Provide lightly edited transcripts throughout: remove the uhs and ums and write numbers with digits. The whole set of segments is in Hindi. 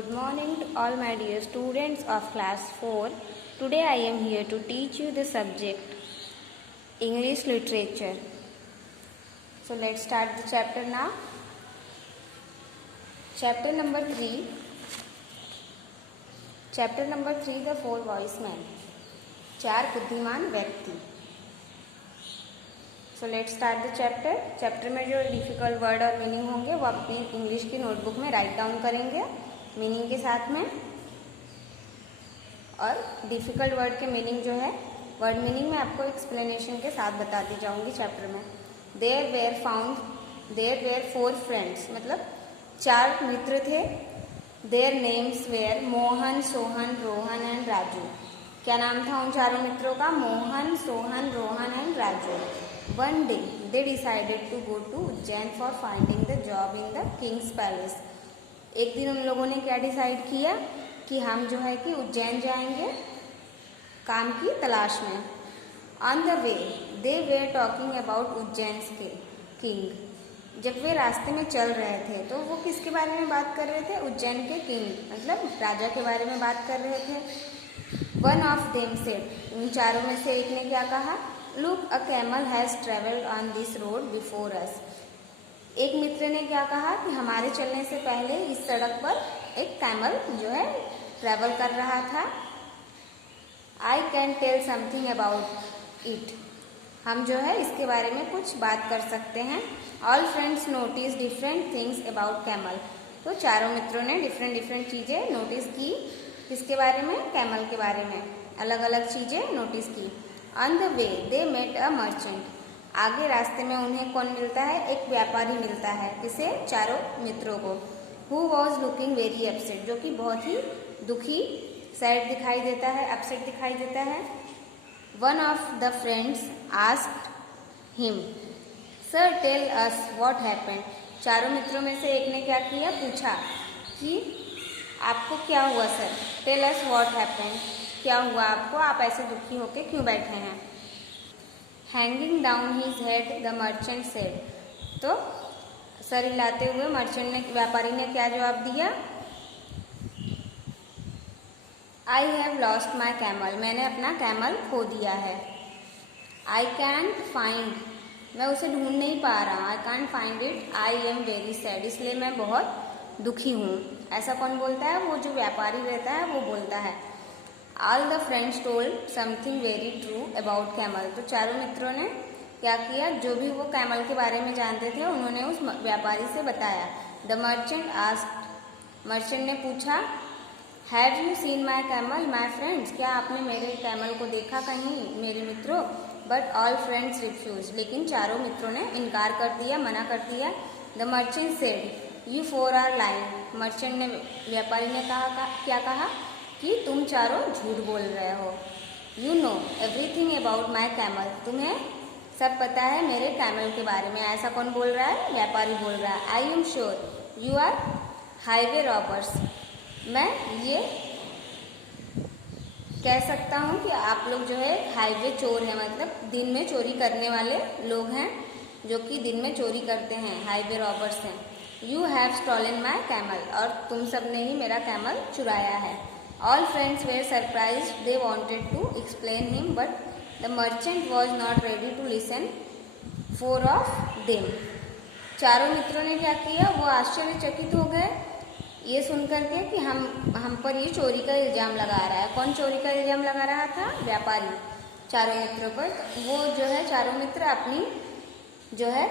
Good morning to all my dear students of class 4. Today I am here to teach you the subject English literature. So let's start the chapter now. Chapter number 3. Chapter number 3, The Four Wise Men. चार बुद्धिमान व्यक्ति. So let's start the chapter. Chapter में जो डिफिकल्ट वर्ड और मीनिंग होंगे वो अपनी इंग्लिश की नोटबुक में राइट डाउन करेंगे मीनिंग के साथ में. और डिफिकल्ट वर्ड के मीनिंग जो है वर्ड मीनिंग में आपको एक्सप्लेनेशन के साथ बताती जाऊंगी चैप्टर में. देयर वेर फोर फ्रेंड्स, मतलब चार मित्र थे. Their names were Mohan, Sohan, Rohan and Raju. क्या नाम था उन चारों मित्रों का? Mohan, Sohan, Rohan and Raju. One day they decided to go to Ujjain for finding the job in the king's palace. एक दिन उन लोगों ने क्या डिसाइड किया कि हम जो है कि उज्जैन जाएंगे काम की तलाश में. On the way they were talking about Ujjain के king. जब वे रास्ते में चल रहे थे तो वो किसके बारे में बात कर रहे थे? उज्जैन के किंग, मतलब राजा के बारे में बात कर रहे थे. One of them said, उन चारों में से एक ने क्या कहा? Look, a camel has travelled on this road before us. एक मित्र ने क्या कहा कि हमारे चलने से पहले इस सड़क पर एक कैमल जो है ट्रैवल कर रहा था. I can tell something about it. हम जो है इसके बारे में कुछ बात कर सकते हैं. All friends noticed different things about camel. तो चारों मित्रों ने डिफरेंट चीजें नोटिस की. किसके बारे में? कैमल के बारे में अलग अलग चीजें नोटिस की. On the way they met a merchant. आगे रास्ते में उन्हें कौन मिलता है? एक व्यापारी मिलता है. किसे? चारों मित्रों को. Who was looking very upset, जो कि बहुत ही दुखी, सैड दिखाई देता है, अपसेट दिखाई देता है. One of the friends asked him, Sir, tell us what happened. चारों मित्रों में से एक ने क्या किया? पूछा कि आपको क्या हुआ sir? Tell us what happened. क्या हुआ आपको? आप ऐसे दुखी होके क्यों बैठे हैं? Hanging down his head the merchant said. तो सर हिलाते हुए मर्चेंट ने, व्यापारी ने क्या जवाब दिया? I have lost my camel. मैंने अपना कैमल खो दिया है. आई कैंट फाइंड, मैं उसे ढूंढ नहीं पा रहा. I can't find it. I am very sad, इसलिए मैं बहुत दुखी हूँ. ऐसा कौन बोलता है? वो जो व्यापारी रहता है वो बोलता है. All the friends told something very true about camel. तो चारों मित्रों ने क्या किया? जो भी वो कैमल के बारे में जानते थे उन्होंने उस व्यापारी से बताया. The merchant asked, मर्चेंट ने पूछा, Have you seen my camel, my friends? क्या आपने मेरे कैमल को देखा कहीं मेरे मित्रों? But all friends refused. लेकिन चारों मित्रों ने इनकार कर दिया, मना कर दिया. The merchant said, You four are lying. Merchant ने, व्यापारी ने कहा, क्या कहा? कि तुम चारों झूठ बोल रहे हो. You know everything about my camel. तुम्हें सब पता है मेरे कैमल के बारे में. ऐसा कौन बोल रहा है? व्यापारी बोल रहा है. I am sure you are highway robbers. मैं ये कह सकता हूँ कि आप लोग जो है हाईवे चोर हैं, मतलब दिन में चोरी करने वाले लोग हैं, जो कि दिन में चोरी करते हैं, हाईवे रॉबर्स हैं. You have stolen my camel. और तुम सब ने ही मेरा कैमल चुराया है. All friends were surprised. They wanted to explain him, but the merchant was not ready to listen. Four of them. चारों मित्रों ने क्या किया? वो आश्चर्यचकित हो गए ये सुनकर के कि हम पर ये चोरी का इल्जाम लगा रहा है. कौन चोरी का इल्जाम लगा रहा था? व्यापारी. चारों मित्रों पर. वो जो है चारों मित्र अपनी जो है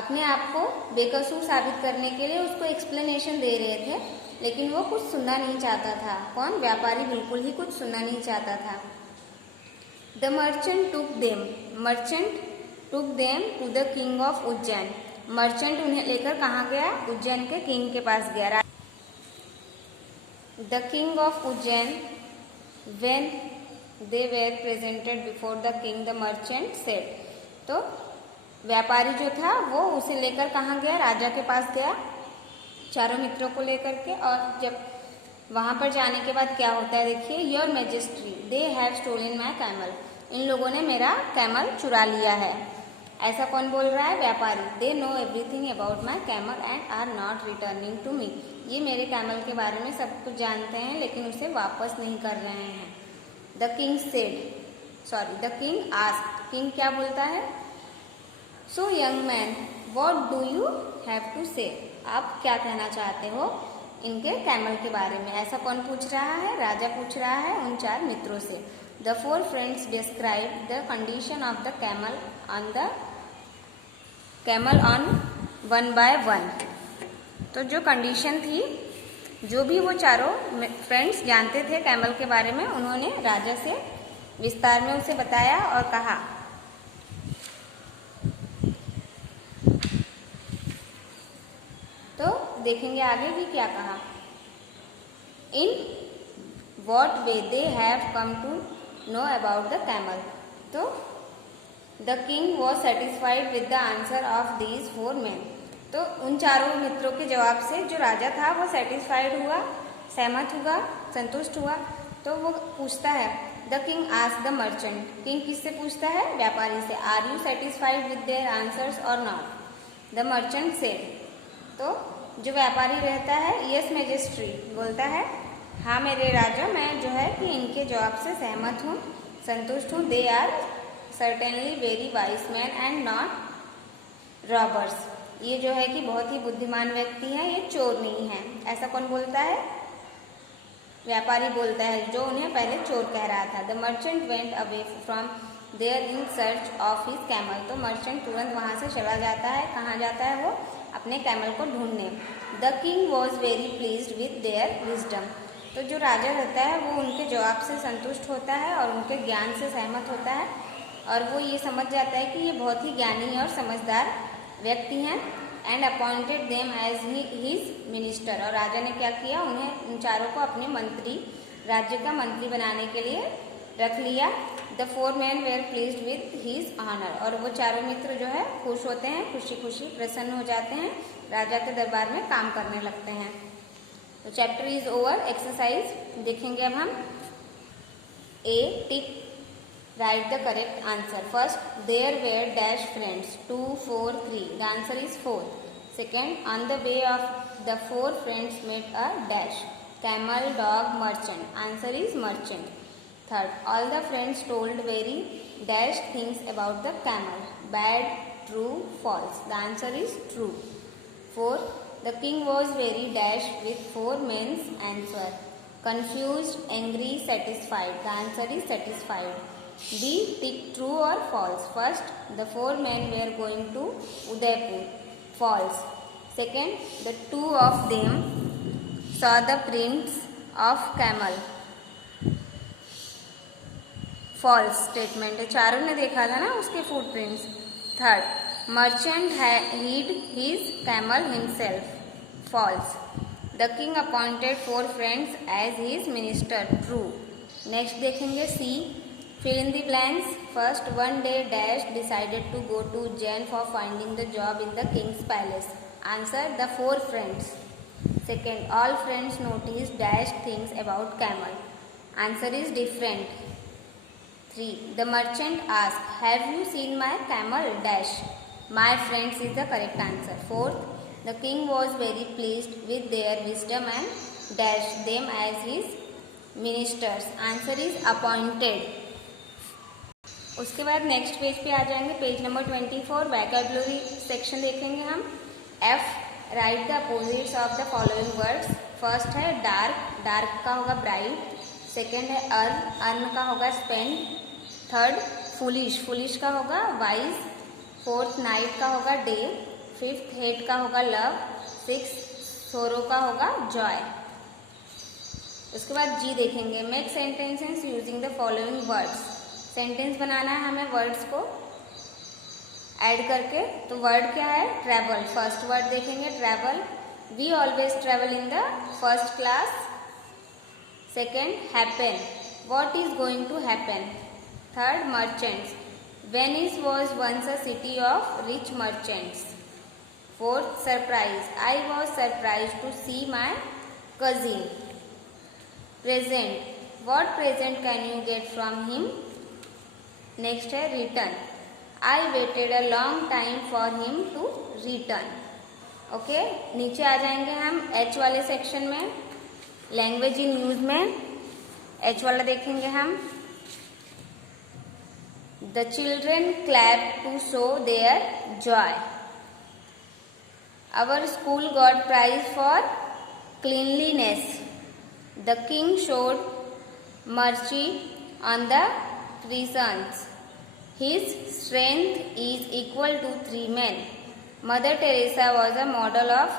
अपने आप को बेकसूर साबित करने के लिए उसको एक्सप्लेनेशन दे रहे थे, लेकिन वो कुछ सुनना नहीं चाहता था. कौन? व्यापारी बिल्कुल ही कुछ सुनना नहीं चाहता था. The merchant took them to the king of Ujjain. Merchant उन्हें लेकर कहाँ गया? उज्जैन के किंग के पास गया. The king of Ujjain when they were presented before the king the merchant said. तो व्यापारी जो था वो उसे लेकर कहाँ गया? राजा के पास गया चारों मित्रों को लेकर के. और जब वहां पर जाने के बाद क्या होता है देखिए. Your majesty, they have stolen my camel. इन लोगों ने मेरा कैमल चुरा लिया है. ऐसा कौन बोल रहा है? व्यापारी। They know everything about my camel and are not returning to me. ये मेरे कैमल के बारे में सब कुछ जानते हैं लेकिन उसे वापस नहीं कर रहे हैं। The king the king asked. King क्या बोलता है? So young man what do you have to say. आप क्या कहना चाहते हो इनके कैमल के बारे में? ऐसा कौन पूछ रहा है? राजा पूछ रहा है उन 4 मित्रों से। The 4 friends describe the condition of the camel on 1 by 1। तो जो कंडीशन थी, जो भी वो चारों फ्रेंड्स जानते थे कैमल के बारे में, उन्होंने राजा से विस्तार में उसे बताया और कहा। तो देखेंगे आगे कि क्या कहा। In what way they have come to know about the camel. तो the king was satisfied with the answer of these 4 men। तो उन चारों मित्रों के जवाब से जो राजा था वो सेटिस्फाइड हुआ, सहमत हुआ, संतुष्ट हुआ। तो वो पूछता है, the king asked the merchant. King किससे पूछता है? व्यापारी से। Are you satisfied with their answers और नॉट? The merchant said. तो जो व्यापारी रहता है, यस मैजेस्ट्री, बोलता है, हाँ मेरे राजा, मैं जो है कि इनके जवाब से सहमत हूँ, संतुष्ट हूँ। They are certainly very wise man and not robbers. ये जो है कि बहुत ही बुद्धिमान व्यक्ति हैं, ये चोर नहीं है। ऐसा कौन बोलता है? व्यापारी बोलता है, जो उन्हें पहले चोर कह रहा था। The merchant went away from there in search of his camel. तो मर्चेंट तुरंत वहां से चला जाता है। कहाँ जाता है वो? अपने कैमल को ढूंढने। The king was very pleased with their wisdom. तो जो राजा रहता है वो उनके जवाब से संतुष्ट होता है और उनके ज्ञान से सहमत होता है, और वो ये समझ जाता है कि ये बहुत ही ज्ञानी और समझदार व्यक्ति हैं। And appointed them as his minister. और राजा ने क्या किया? उन्हें उन चारों को अपने मंत्री, राज्य का मंत्री बनाने के लिए रख लिया। The 4 men were pleased with his honour. और वो चारों मित्र जो है खुश होते हैं, खुशी खुशी प्रसन्न हो जाते हैं, राजा के दरबार में काम करने लगते हैं। तो चैप्टर इज ओवर। एक्सरसाइज देखेंगे अब हम। ए, टिक, write the correct answer. First, there were dash friends 2, 4, 3. The answer is 4. Second, on the way of the 4 friends met a dash camel, dog, merchant. Answer is merchant. Third, all the friends told very dash things about the camel. Bad, true, false. The answer is true. Fourth, the king was very dash with 4 men's answer. Confused, angry, satisfied. The answer is satisfied. B, tick true or false. First, the 4 men were going to Udaipur. False. Second, the 2 of them saw the prints of camel. False statement. चारों ने देखा था ना उसके footprints. Third, merchant hid his camel himself. False. The king appointed 4 friends as his minister. True. Next देखेंगे C. Fill in the blanks. First, one day dash decided to go to Ujjain for finding the job in the king's palace. Answer, the 4 friends. Second, all friends noticed dash things about camel. Answer is different. 3, the merchant asked, have you seen my camel dash? My friends is the correct answer. Fourth, the king was very pleased with their wisdom and dashed them as his ministers. Answer is appointed. उसके बाद नेक्स्ट पेज पे आ जाएंगे, पेज नंबर 24। वोकैबुलरी सेक्शन देखेंगे हम। F, right the opposites of the following words. First है डार्क, डार्क का होगा ब्राइट। सेकेंड है अर्न का होगा स्पेंड। थर्ड, फुलिश, फुलिश का होगा वाइज। फोर्थ, नाइट का होगा डे। फिफ्थ, हेट का होगा लव। सिक्स, सोरो का होगा जॉय। उसके बाद जी देखेंगे, make sentences using the following words. Sentence बनाना है हमें वर्ड्स को ऐड करके। तो वर्ड क्या है? ट्रैवल। फर्स्ट वर्ड देखेंगे travel. We always travel in the first class. Second, happen, what is going to happen. Third, merchants, Venice was once a city of rich merchants. Fourth, surprise, I was surprise to see my cousin. Present, what present can you get from him. Next है return, I waited a long time for him to return. Okay, नीचे आ जाएंगे हम H वाले सेक्शन में, लैंग्वेज इन यूज में H वाला देखेंगे हम. The children clapped to show their joy. Our school got prize for cleanliness. The king showed mercy on the prisoners. His strength is equal to 3 men. Mother Teresa was a model of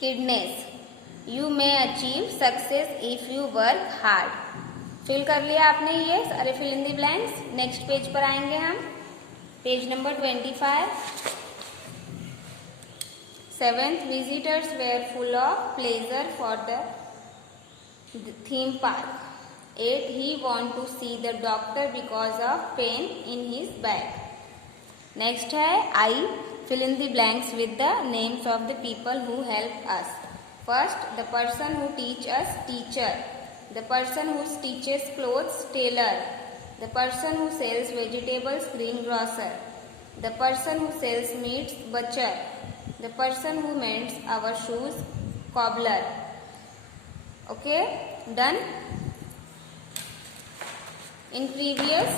kindness. You may achieve success if you work hard. Fill कर लिया आपने ये सारे fill in the blanks. Next page पर आएंगे हम, page number 25. 7th, visitors were full of pleasure for the theme park. 8, he want to see the doctor because of pain in his back. Next है I, fill in the blanks with the names of the people who help us. First, the person who teach us, teacher. The person who stitches clothes, tailor. The person who sells vegetables, greengrocer. The person who sells meats, butcher. The person who mends our shoes, cobbler. Okay, done. In previous,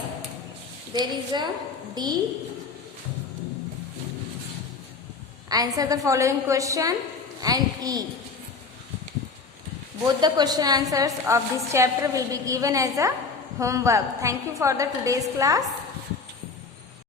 there is a D. Answer the following question, and E. Both the question answers of this chapter will be given as a homework. Thank you for the today's class.